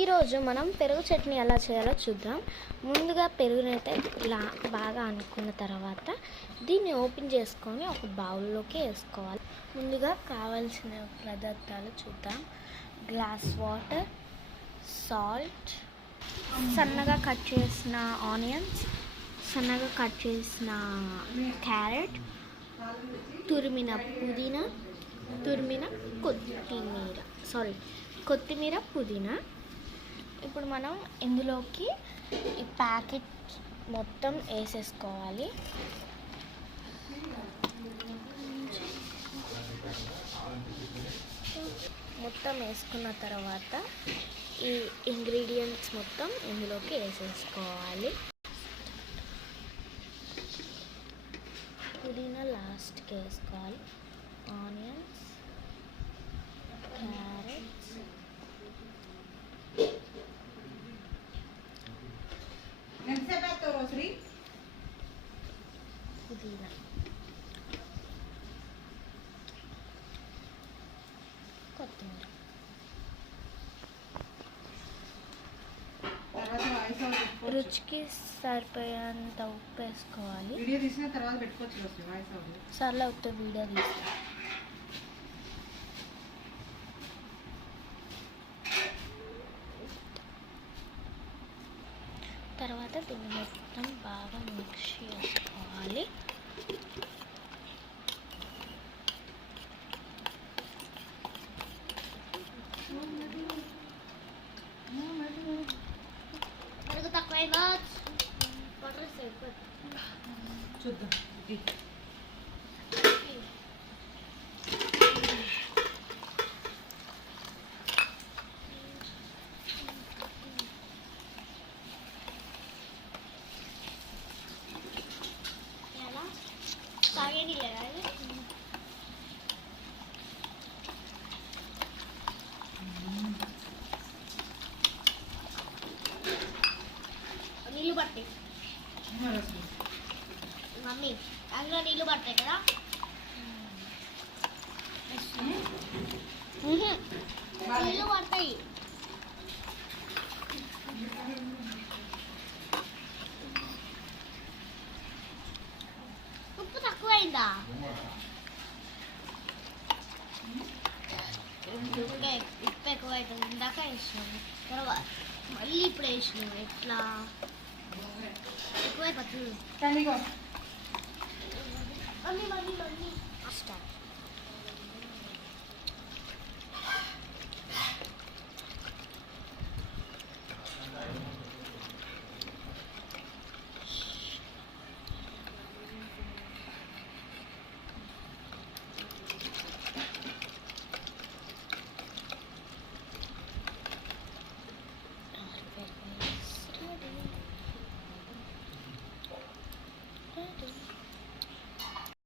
ఈరోజు మనం పెరుగు చట్నీ ఎలా చేయాలో చూద్దాం. ముందుగా పెరుగునైతే ఇలా బాగా అనుకున్న తర్వాత దీన్ని ఓపెన్ చేసుకొని ఒక బౌల్లోకి వేసుకోవాలి. ముందుగా కావాల్సిన పదార్థాలు చూద్దాం. గ్లాస్ వాటర్, సాల్ట్, సన్నగా కట్ చేసిన ఆనియన్స్, సన్నగా కట్ చేసిన క్యారెట్, తురిమిన పుదీనా, తురిమిన కొత్తిమీర, పుదీనా. ఇప్పుడు మనం ఇందులోకి ఈ ప్యాకెట్ మొత్తం వేసేసుకోవాలి. మొత్తం వేసుకున్న తర్వాత ఈ ఇంగ్రీడియంట్స్ మొత్తం ఇందులోకి వేసేసుకోవాలి. పుదీనా లాస్ట్కి వేసుకోవాలి. ఆనియన్స్, క్యారెట్స్, పుదీనా, కొత్తిమీర. రుచికి సరిపోయేంత ఉప్పు వేసుకోవాలి. సర్లే ఉప్పు వీడియో తీస్తా. తర్వాత దీన్ని మొత్తం బాగా మిక్స్ చేసుకోవాలి. తక్కువైందా చూద్దాం. నీళ్ళు పట్టే మమ్మీ, అందులో నీళ్ళు పట్టాయి కదా. నీళ్ళు పడతాయి. ఉప్పు తక్కువైందా? ఉప్పు ఎక్కువ అవుతుంది. ఇందాక వేసినాము, తర్వాత మళ్ళీ ఇప్పుడు వేసినాము. ఎట్లా ఎక్కువైపోతుంది. స్టార్ట్.